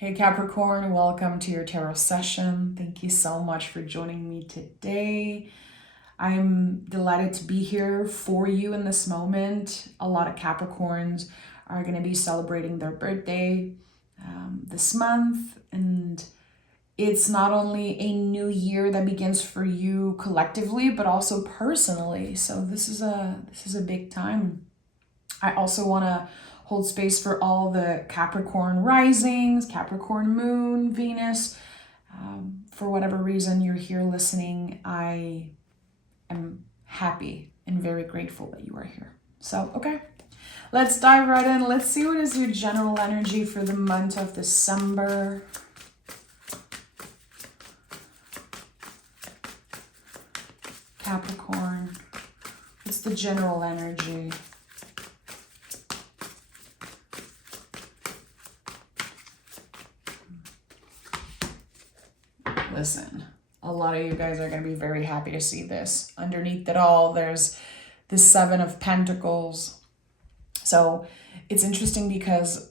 Hey Capricorn, welcome to your tarot session. Thank you so much for joining me today. I'm delighted to be here for you in this moment. A lot of Capricorns are going to be celebrating their birthday this month, and it's not only a new year that begins for you collectively, but also personally. So this is a big time. I also want to hold space for all the Capricorn risings, Capricorn moon, Venus. For whatever reason you're here listening, I am happy and very grateful that you are here. So, okay, let's dive right in. Let's see what is your general energy for the month of December. Capricorn, what's the general energy? Listen, a lot of you guys are going to be very happy to see this. Underneath it all, there's the Seven of Pentacles. So it's interesting because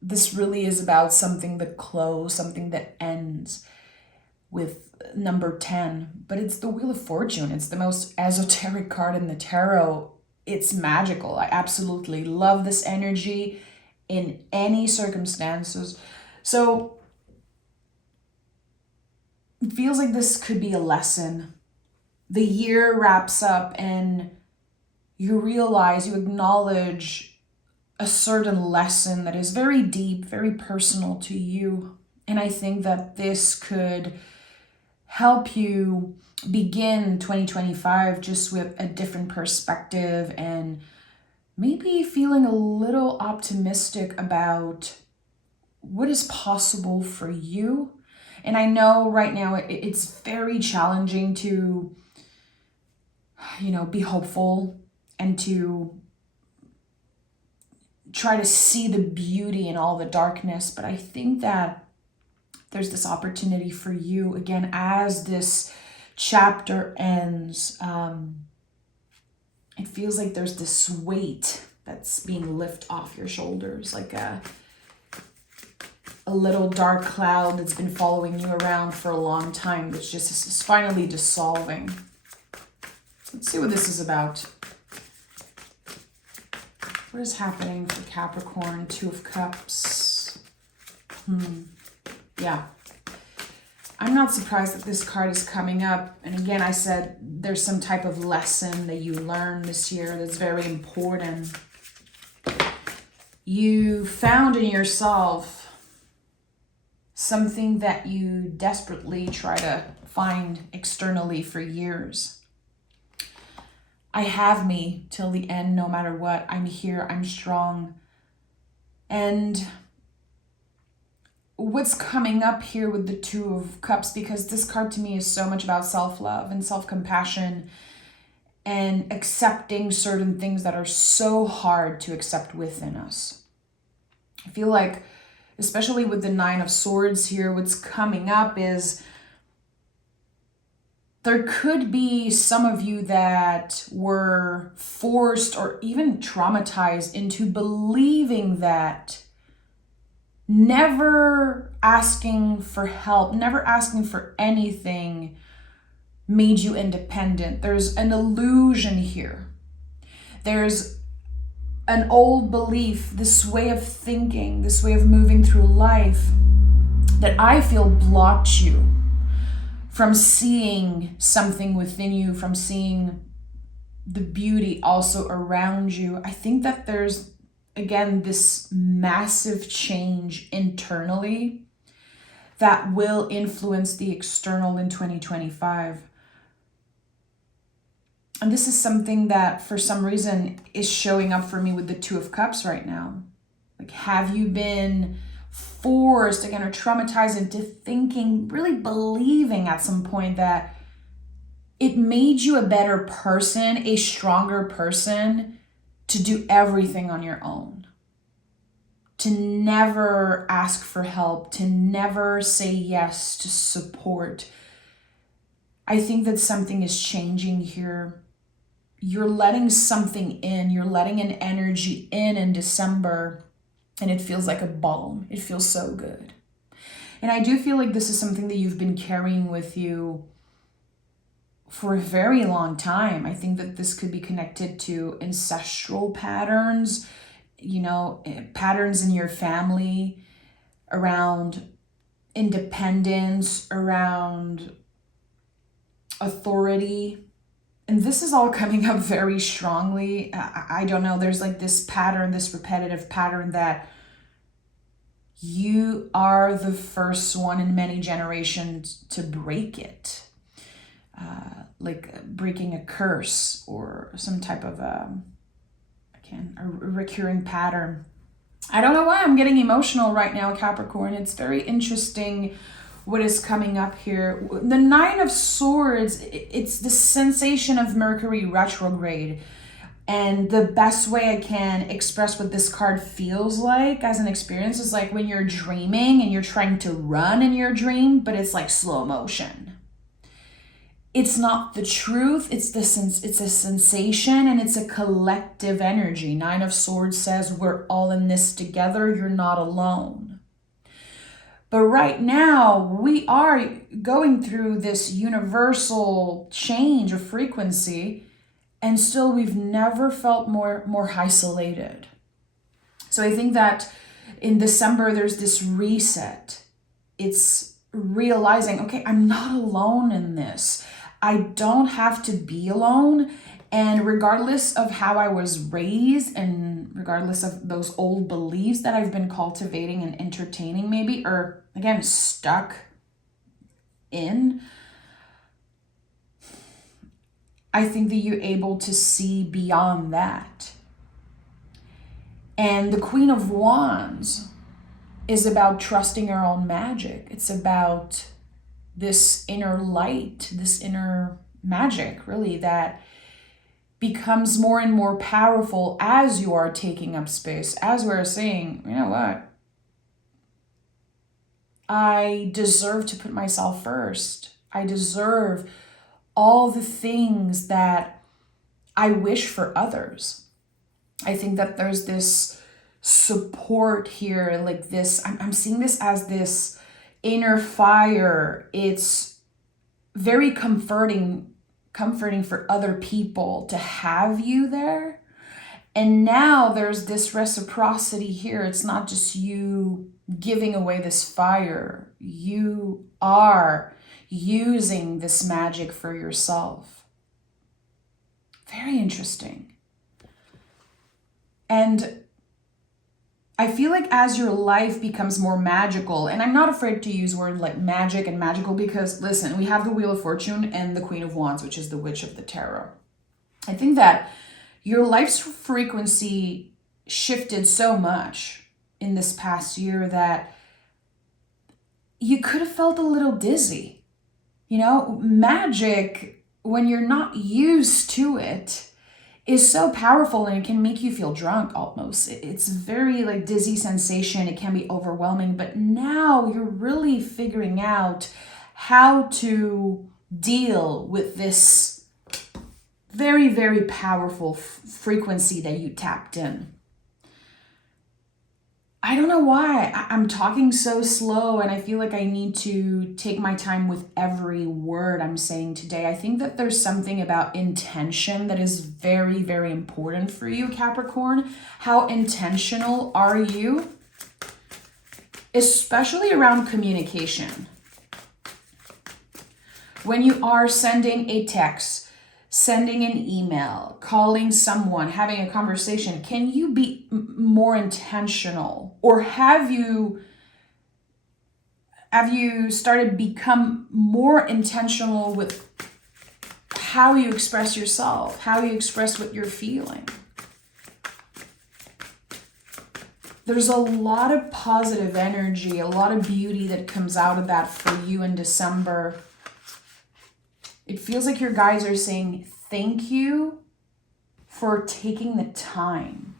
this really is about something that closes, something that ends with number 10. But it's the Wheel of Fortune. It's the most esoteric card in the tarot. It's magical. I absolutely love this energy in any circumstances. So it feels like this could be a lesson. The year wraps up and you realize, you acknowledge a certain lesson that is very deep, very personal to you. And I think that this could help you begin 2025 just with a different perspective and maybe feeling a little optimistic about what is possible for you. And I know right now it's very challenging to, be hopeful and to try to see the beauty in all the darkness. But I think that there's this opportunity for you, again, as this chapter ends. It feels like there's this weight that's being lifted off your shoulders, like a little dark cloud that's been following you around for a long time that's just is finally dissolving. Let's see what this is about. What is happening for Capricorn? Two of Cups. Yeah. I'm not surprised that this card is coming up. And again, I said there's some type of lesson that you learned this year that's very important. You found in yourself something that you desperately try to find externally for years. I have me till the end, no matter what. I'm here, I'm strong. And what's coming up here with the Two of Cups, because this card to me is so much about self-love and self-compassion and accepting certain things that are so hard to accept within us. I feel like, especially with the Nine of Swords here, what's coming up is there could be some of you that were forced or even traumatized into believing that never asking for help, never asking for anything made you independent. There's an illusion here. There's an old belief, this way of thinking, this way of moving through life that I feel blocked you from seeing something within you, from seeing the beauty also around you. I think that there's, again, this massive change internally that will influence the external in 2025. And this is something that for some reason is showing up for me with the Two of Cups right now. Like, have you been forced, again, or traumatized into thinking, really believing at some point that it made you a better person, a stronger person, to do everything on your own, to never ask for help, to never say yes to support? I think that something is changing here. You're letting something in, you're letting an energy in December, and it feels like a balm. It feels so good. And I do feel like this is something that you've been carrying with you for a very long time. I think that this could be connected to ancestral patterns, patterns in your family around independence, around authority. And this is all coming up very strongly. I don't know, there's like this pattern, this repetitive pattern that you are the first one in many generations to break it. Like breaking a curse or some type of a recurring pattern. I don't know why I'm getting emotional right now, Capricorn. It's very interesting what is coming up here. The Nine of Swords, it's the sensation of Mercury retrograde. And the best way I can express what this card feels like as an experience is like when you're dreaming and you're trying to run in your dream, but it's like slow motion. It's not the truth, it's a sensation, and it's a collective energy. Nine of Swords says we're all in this together, you're not alone. But right now, we are going through this universal change of frequency, and still we've never felt more isolated. So I think that in December, there's this reset. It's realizing, okay, I'm not alone in this. I don't have to be alone. And regardless of how I was raised and regardless of those old beliefs that I've been cultivating and entertaining maybe, or again, stuck in, I think that you're able to see beyond that. And the Queen of Wands is about trusting your own magic. It's about this inner light, this inner magic, really, that becomes more and more powerful as you are taking up space, as we're saying, you know what? I deserve to put myself first. I deserve all the things that I wish for others. I think that there's this support here, like this, I'm seeing this as this inner fire. It's very comforting for other people to have you there. And now there's this reciprocity here. It's not just you giving away this fire. You are using this magic for yourself. Very interesting. And I feel like as your life becomes more magical, and I'm not afraid to use words like magic and magical because, listen, we have the Wheel of Fortune and the Queen of Wands, which is the Witch of the Tarot. I think that your life's frequency shifted so much in this past year that you could have felt a little dizzy. You know, magic, when you're not used to it, is so powerful and it can make you feel drunk almost. It's very like dizzy sensation. It can be overwhelming, but now you're really figuring out how to deal with this very, very powerful frequency that you tapped in. I don't know why I'm talking so slow and I feel like I need to take my time with every word I'm saying today. I think that there's something about intention that is very, very important for you, Capricorn. How intentional are you? Especially around communication. When you are sending a text, sending an email, calling someone, having a conversation, can you be more intentional? Or have you started become more intentional with how you express yourself, how you express what you're feeling? There's a lot of positive energy, a lot of beauty that comes out of that for you in December. It feels like your guides are saying, thank you for taking the time.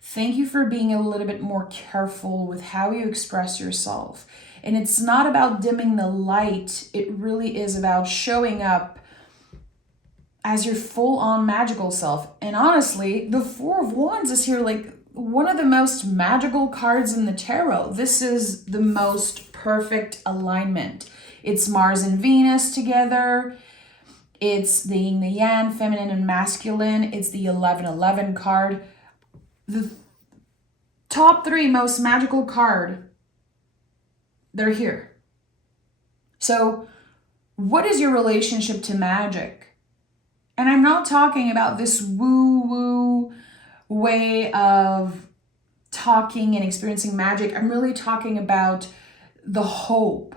Thank you for being a little bit more careful with how you express yourself. And it's not about dimming the light. It really is about showing up as your full-on magical self. And honestly, the Four of Wands is here like one of the most magical cards in the tarot. This is the most perfect alignment. It's Mars and Venus together. It's the yin, the yang, feminine and masculine. It's the 1111 card. The top 3 most magical card, they're here. So what is your relationship to magic? And I'm not talking about this woo-woo way of talking and experiencing magic. I'm really talking about the hope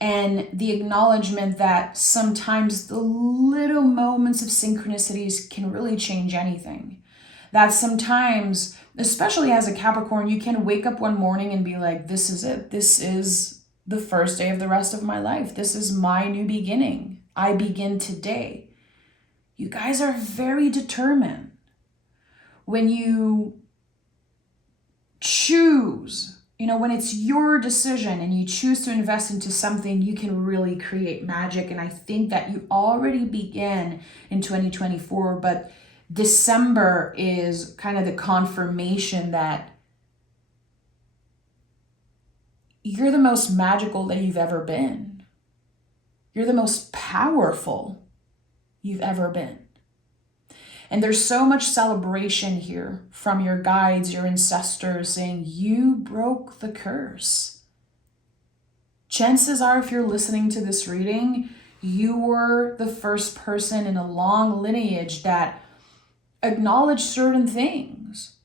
and the acknowledgement that sometimes the little moments of synchronicities can really change anything. That sometimes, especially as a Capricorn, you can wake up one morning and be like, this is it. This is the first day of the rest of my life. This is my new beginning. I begin today. You guys are very determined. When you choose, when it's your decision and you choose to invest into something, you can really create magic. And I think that you already begin in 2024, but December is kind of the confirmation that you're the most magical that you've ever been. You're the most powerful you've ever been. And there's so much celebration here from your guides, your ancestors, saying you broke the curse. Chances are, if you're listening to this reading, you were the first person in a long lineage that acknowledged certain things,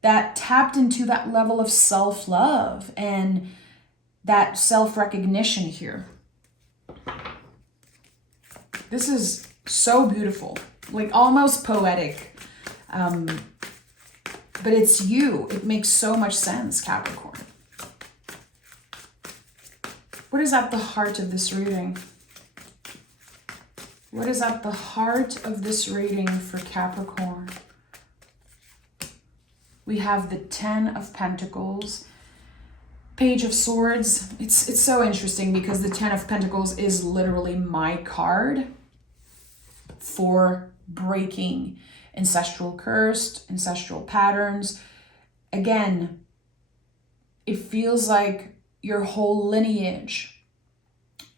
that tapped into that level of self-love and that self-recognition here. This is so beautiful, like almost poetic, but it's you. It makes so much sense, Capricorn. What is at the heart of this reading? What is at the heart of this reading for Capricorn? We have the 10 of Pentacles, Page of Swords. It's so interesting because the 10 of Pentacles is literally my card for breaking ancestral curse, ancestral patterns. Again, it feels like your whole lineage,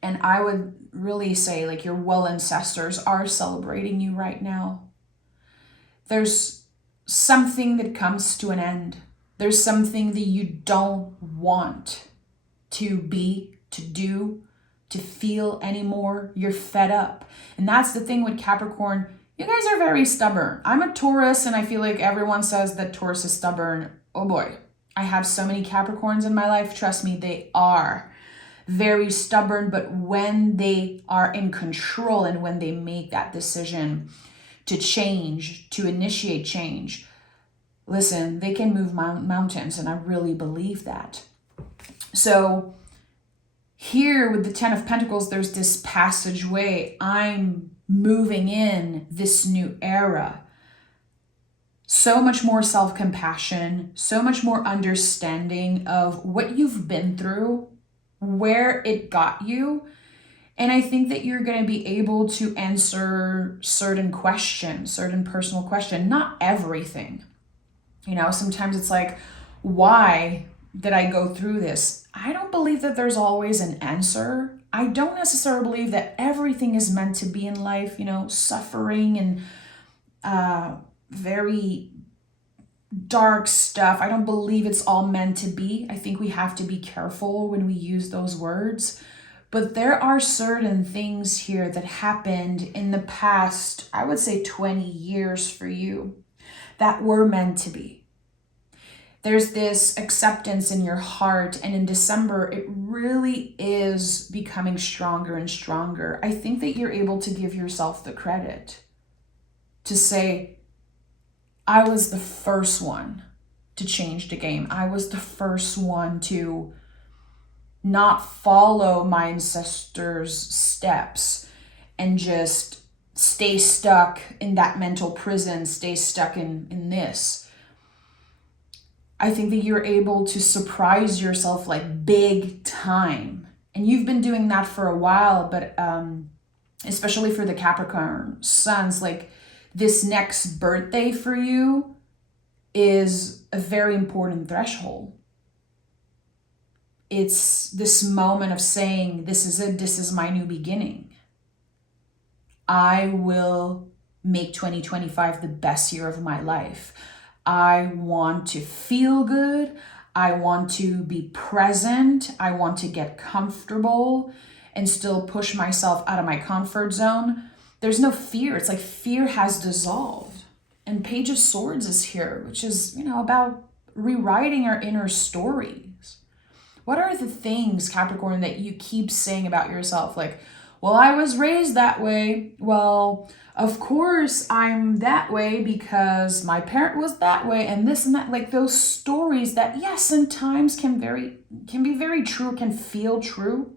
and I would really say like your well ancestors are celebrating you right now. There's something that comes to an end. There's something that you don't want to be, to do, to feel anymore. You're fed up. And that's the thing with Capricorn. You guys are very stubborn. I'm a Taurus, and I feel like everyone says that Taurus is stubborn. Oh boy, I have so many Capricorns in my life. Trust me, they are very stubborn. But when they are in control and when they make that decision to change, to initiate change, listen, they can move mountains, and I really believe that. So here with the 10 of Pentacles, there's this passageway. I'm moving in this new era. So much more self-compassion, so much more understanding of what you've been through, where it got you. And I think that you're going to be able to answer certain questions, certain personal questions, not everything. Sometimes it's like, why did I go through this? I don't believe that there's always an answer. I don't necessarily believe that everything is meant to be in life, suffering and very dark stuff. I don't believe it's all meant to be. I think we have to be careful when we use those words. But there are certain things here that happened in the past, I would say 20 years for you, that were meant to be. There's this acceptance in your heart, and in December, it really is becoming stronger and stronger. I think that you're able to give yourself the credit to say, I was the first one to change the game. I was the first one to not follow my ancestors' steps and just stay stuck in that mental prison, stay stuck in this. I think that you're able to surprise yourself like big time. And you've been doing that for a while, but especially for the Capricorn suns, like this next birthday for you is a very important threshold. it's this moment of saying, this is it, this is my new beginning. I will make 2025 the best year of my life. I want to feel good. I want to be present. I want to get comfortable and still push myself out of my comfort zone. There's no fear. It's like fear has dissolved. And Page of Swords is here, which is, about rewriting our inner stories. What are the things, Capricorn, that you keep saying about yourself? Like, well, I was raised that way. Well, of course I'm that way because my parent was that way, and this and that. Like those stories that, yes, sometimes can be very true, can feel true.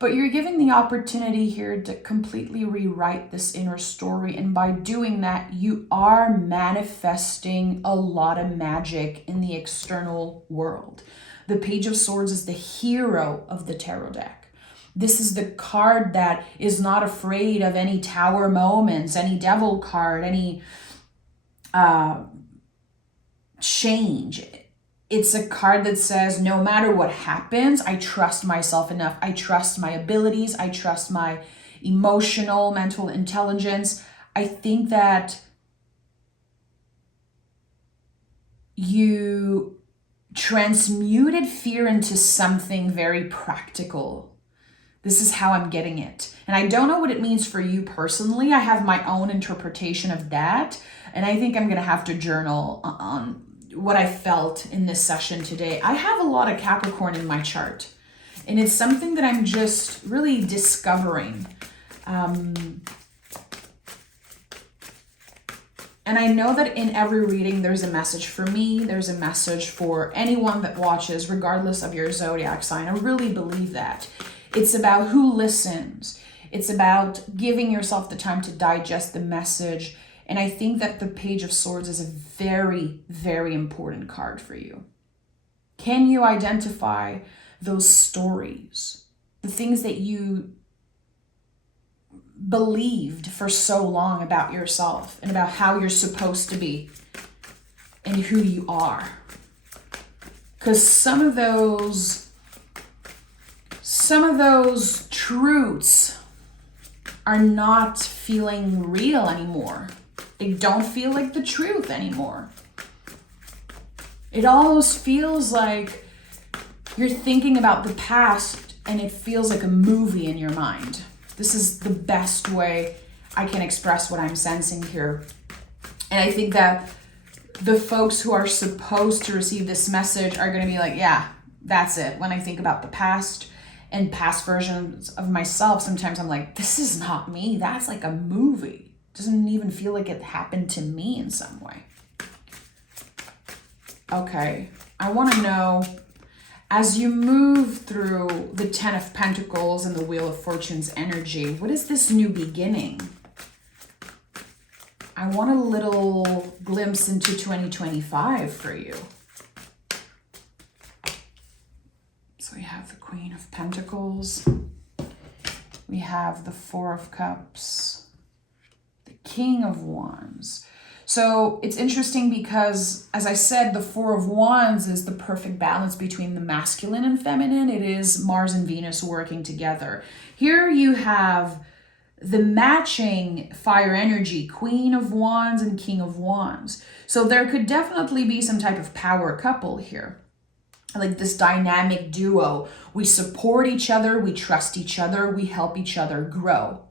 But you're giving the opportunity here to completely rewrite this inner story. And by doing that, you are manifesting a lot of magic in the external world. The Page of Swords is the hero of the tarot deck. This is the card that is not afraid of any tower moments, any devil card, any change. It's a card that says, no matter what happens, I trust myself enough. I trust my abilities. I trust my emotional, mental intelligence. I think that you transmuted fear into something very practical. This is how I'm getting it. And I don't know what it means for you personally. I have my own interpretation of that. And I think I'm going to have to journal on what I felt in this session today. I have a lot of Capricorn in my chart. And it's something that I'm just really discovering. And I know that in every reading, there's a message for me. There's a message for anyone that watches, regardless of your zodiac sign. I really believe that. It's about who listens. It's about giving yourself the time to digest the message. And I think that the Page of Swords is a very, very important card for you. Can you identify those stories, the things that you believed for so long about yourself and about how you're supposed to be and who you are? Because some of those truths are not feeling real anymore. They don't feel like the truth anymore. It almost feels like you're thinking about the past and it feels like a movie in your mind. This is the best way I can express what I'm sensing here. And I think that the folks who are supposed to receive this message are going to be like, yeah, that's it. When I think about the past and past versions of myself, sometimes I'm like, this is not me. That's like a movie. Doesn't even feel like it happened to me in some way. Okay, I want to know, as you move through the Ten of Pentacles and the Wheel of Fortune's energy, what is this new beginning? I want a little glimpse into 2025 for you. So we have the Queen of Pentacles. We have the Four of Cups. King of Wands. So it's interesting because, as I said, the Four of Wands is the perfect balance between the masculine and feminine. It is Mars and Venus working together. Here you have the matching fire energy, Queen of Wands and King of Wands. So there could definitely be some type of power couple here. Like this dynamic duo. We support each other, we trust each other, we help each other grow.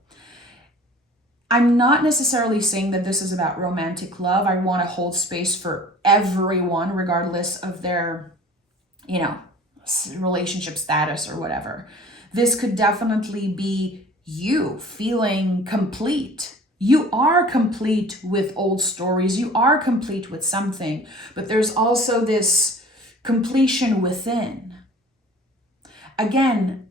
I'm not necessarily saying that this is about romantic love. I want to hold space for everyone, regardless of their, relationship status or whatever. This could definitely be you feeling complete. You are complete with old stories. You are complete with something, but there's also this completion within. Again,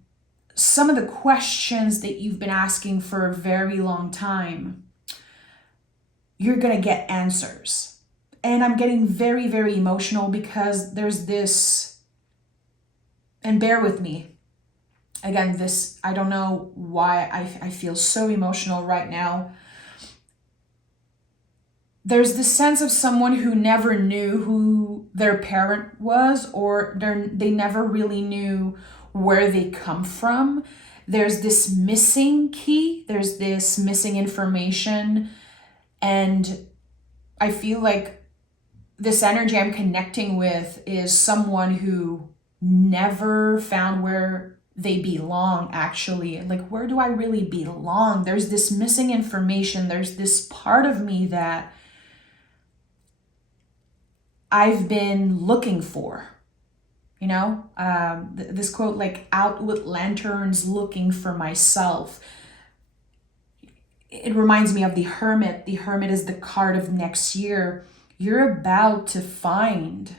some of the questions that you've been asking for a very long time, you're going to get answers. And I'm getting very, very emotional because there's this, and bear with me. Again, this, I don't know why I feel so emotional right now. there's this sense of someone who never knew who their parent was, or they never really knew where they come from. There's this missing key, there's this missing information, and I feel like this energy I'm connecting with is someone who never found where they belong, actually. Like, where do I really belong? There's this missing information. There's this part of me that I've been looking for. You know, this quote, like, out with lanterns looking for myself. It reminds me of the Hermit. The Hermit is the card of next year. You're about to find,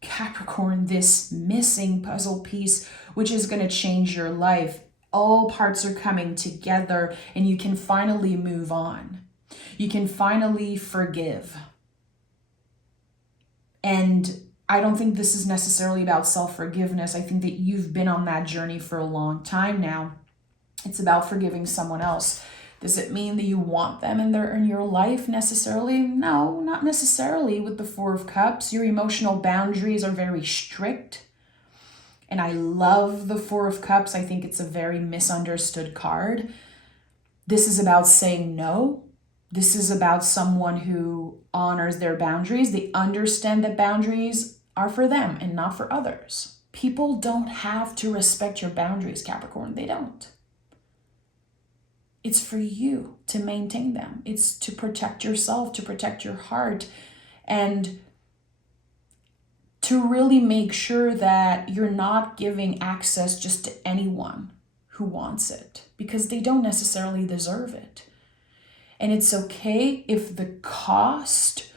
Capricorn, this missing puzzle piece, which is going to change your life. All parts are coming together and you can finally move on. You can finally forgive. And I don't think this is necessarily about self-forgiveness. I think that you've been on that journey for a long time now. It's about forgiving someone else. Does it mean that you want them in your life necessarily? No, not necessarily. With the Four of Cups, your emotional boundaries are very strict. And I love the Four of Cups. I think it's a very misunderstood card. This is about saying no. This is about someone who honors their boundaries. They understand that boundaries are for them and not for others. People don't have to respect your boundaries, Capricorn. They don't. It's for you to maintain them. It's to protect yourself, to protect your heart, and to really make sure that you're not giving access just to anyone who wants it, because they don't necessarily deserve it. And it's okay if the cost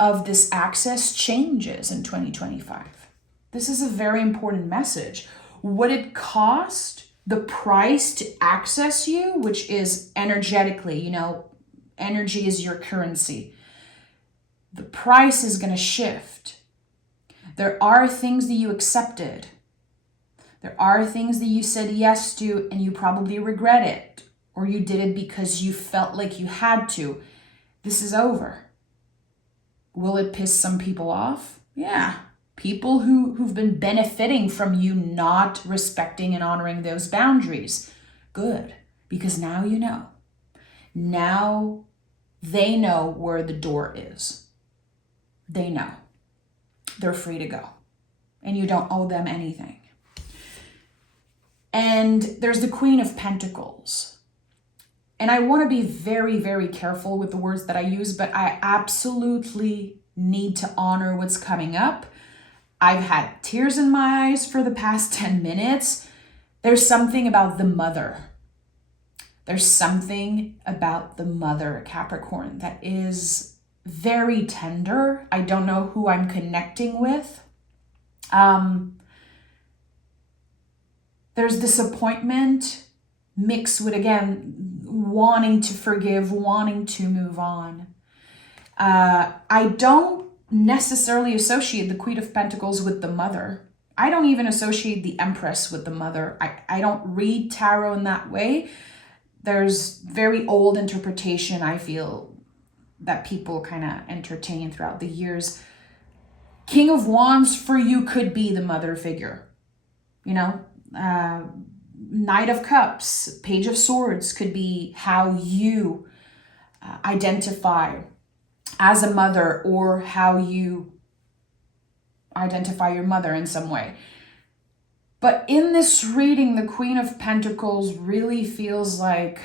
of this access changes in 2025. This is a very important message. What it cost, the price to access you, which is energetically, you know, energy is your currency. The price is going to shift. There are things that you accepted. There are things that you said yes to and you probably regret it, or you did it because you felt like you had to. This is over. Will it piss some people off? Yeah. People who've been benefiting from you not respecting and honoring those boundaries. Good, because now you know. Now they know where the door is. They know. They're free to go. And you don't owe them anything. And there's the Queen of Pentacles. And I want to be very, very careful with the words that I use, but I absolutely need to honor what's coming up. I've had tears in my eyes for the past 10 minutes. There's something about the mother. There's something about the mother, Capricorn, that is very tender. I don't know who I'm connecting with. There's disappointment mixed with, again, wanting to forgive, wanting to move on. I don't necessarily associate the Queen of Pentacles with the mother. I don't even associate the Empress with the mother. I don't read tarot in that way. There's very old interpretation, I feel, that people kind of entertain throughout the years. King of Wands for you could be the mother figure. You know, Knight of Cups, Page of Swords could be how you identify as a mother, or how you identify your mother in some way. But in this reading, the Queen of Pentacles really feels like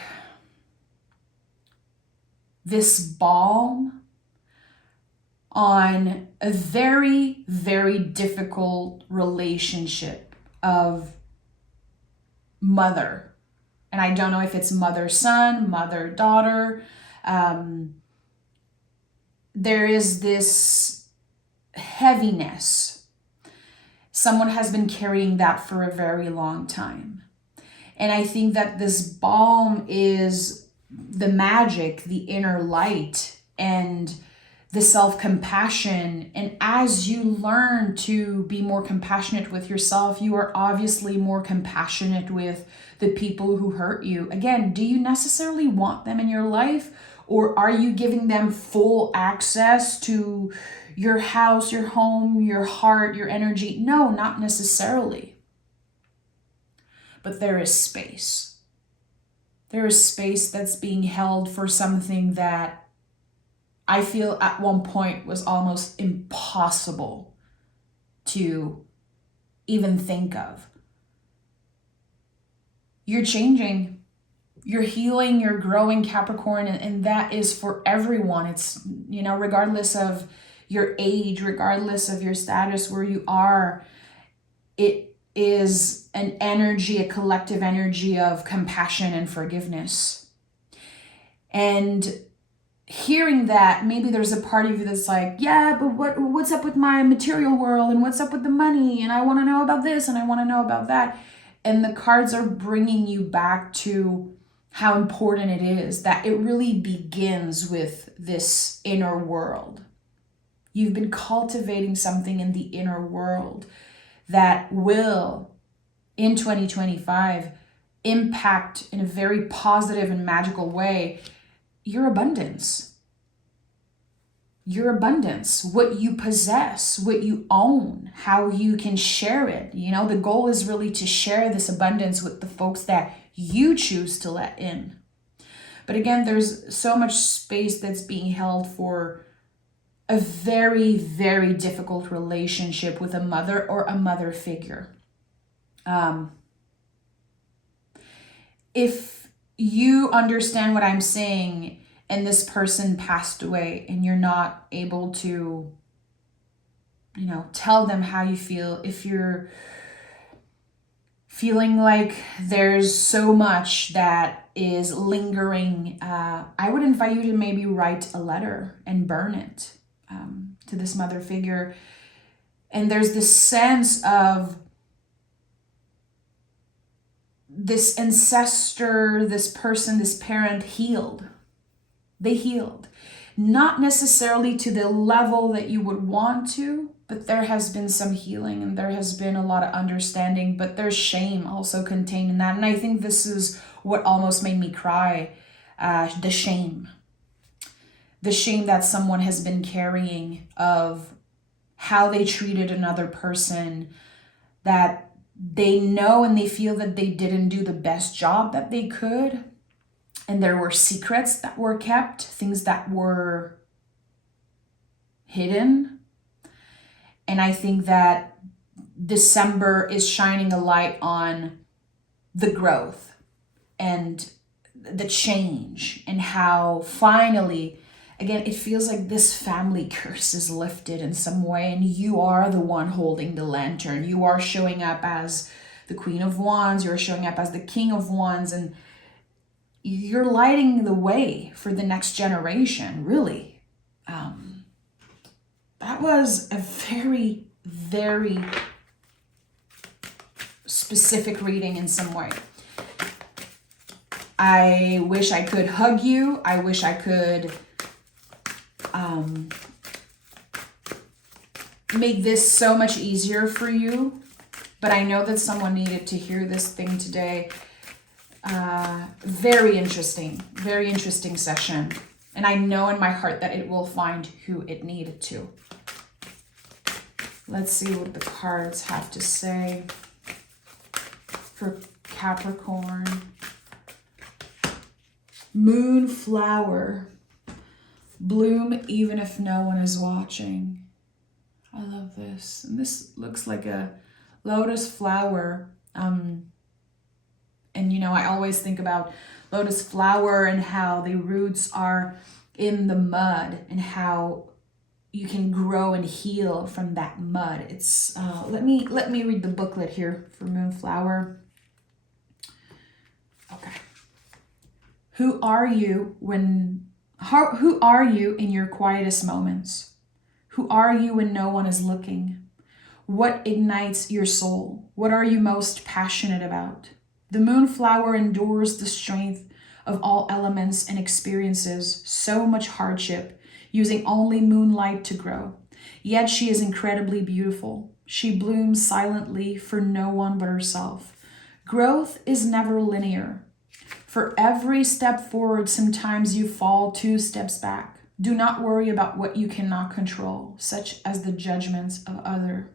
this balm on a very, very difficult relationship of mother. And I don't know if it's mother-son, mother-daughter. There is this heaviness. Someone has been carrying that for a very long time. And I think that this balm is the magic, the inner light, and the self-compassion. And as you learn to be more compassionate with yourself, you are obviously more compassionate with the people who hurt you. Again, do you necessarily want them in your life? Or are you giving them full access to your house, your home, your heart, your energy? No, not necessarily. But there is space. There is space that's being held for something that I feel at one point was almost impossible to even think of. You're changing, you're healing, you're growing, Capricorn, and that is for everyone. It's, you know, regardless of your age, regardless of your status, where you are, it is an energy, a collective energy of compassion and forgiveness. And hearing that, maybe there's a part of you that's like, yeah, but what's up with my material world, and what's up with the money, and I want to know about this, and I want to know about that. And the cards are bringing you back to how important it is that it really begins with this inner world. You've been cultivating something in the inner world that will, in 2025, impact in a very positive and magical way your abundance. Your abundance, what you possess, what you own, how you can share it. You know, the goal is really to share this abundance with the folks that you choose to let in. But again, there's so much space that's being held for a very, very difficult relationship with a mother or a mother figure. If you understand what I'm saying, and this person passed away, and you're not able to, you know, tell them how you feel, if you're feeling like there's so much that is lingering, I would invite you to maybe write a letter and burn it to this mother figure. And there's this sense of this ancestor, this person, this parent healed. They healed. Not necessarily to the level that you would want to, but there has been some healing, and there has been a lot of understanding, but there's shame also contained in that. And I think this is what almost made me cry, the shame. The shame that someone has been carrying of how they treated another person, that they know and they feel that they didn't do the best job that they could. And there were secrets that were kept, things that were hidden. And I think that December is shining a light on the growth and the change, and how finally, again, it feels like this family curse is lifted in some way, and you are the one holding the lantern. You are showing up as the Queen of Wands, you're showing up as the King of Wands, and you're lighting the way for the next generation, really. That was a very, very specific reading in some way. I wish I could hug you. I wish I could make this so much easier for you. But I know that someone needed to hear this thing today. Very interesting session. And I know in my heart that it will find who it needed to. Let's see what the cards have to say for Capricorn. Moonflower. Bloom even if no one is watching. I love this. And this looks like a lotus flower. And you know, I always think about lotus flower and how the roots are in the mud, and how you can grow and heal from that mud. It's let me read the booklet here for Moonflower. Okay. Who are you who are you in your quietest moments? Who are you when no one is looking? What ignites your soul? What are you most passionate about? The Moonflower endures the strength of all elements and experiences so much hardship, using only moonlight to grow. Yet she is incredibly beautiful. She blooms silently for no one but herself. Growth is never linear. For every step forward, sometimes you fall 2 steps back. Do not worry about what you cannot control, such as the judgments of others.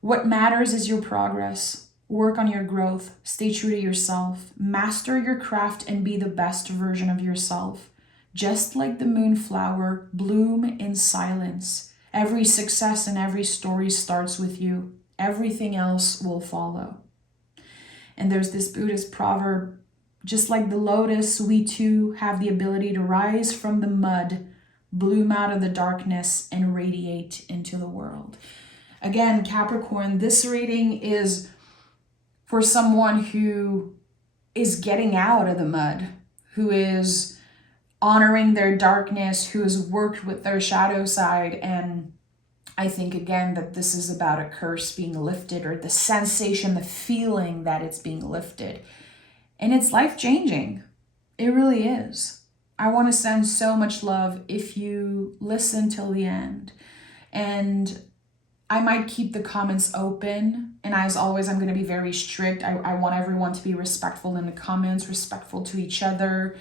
What matters is your progress. Work on your growth. Stay true to yourself. Master your craft and be the best version of yourself. Just like the moonflower, bloom in silence. Every success and every story starts with you. Everything else will follow. And there's this Buddhist proverb, just like the lotus, we too have the ability to rise from the mud, bloom out of the darkness, and radiate into the world. Again, Capricorn, this reading is for someone who is getting out of the mud, who is honoring their darkness, who has worked with their shadow side. And I think, again, that this is about a curse being lifted, or the sensation, the feeling that it's being lifted. And it's life-changing. It really is. I want to send so much love if you listen till the end. And I might keep the comments open. And as always, I'm going to be very strict. I want everyone to be respectful in the comments, respectful to each other.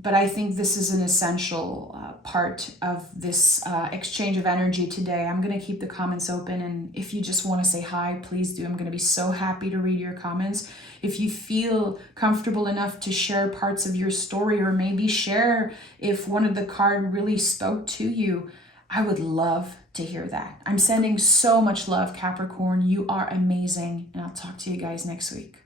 But I think this is an essential part of this exchange of energy today. I'm going to keep the comments open. And if you just want to say hi, please do. I'm going to be so happy to read your comments. If you feel comfortable enough to share parts of your story, or maybe share if one of the cards really spoke to you, I would love to hear that. I'm sending so much love, Capricorn. You are amazing. And I'll talk to you guys next week.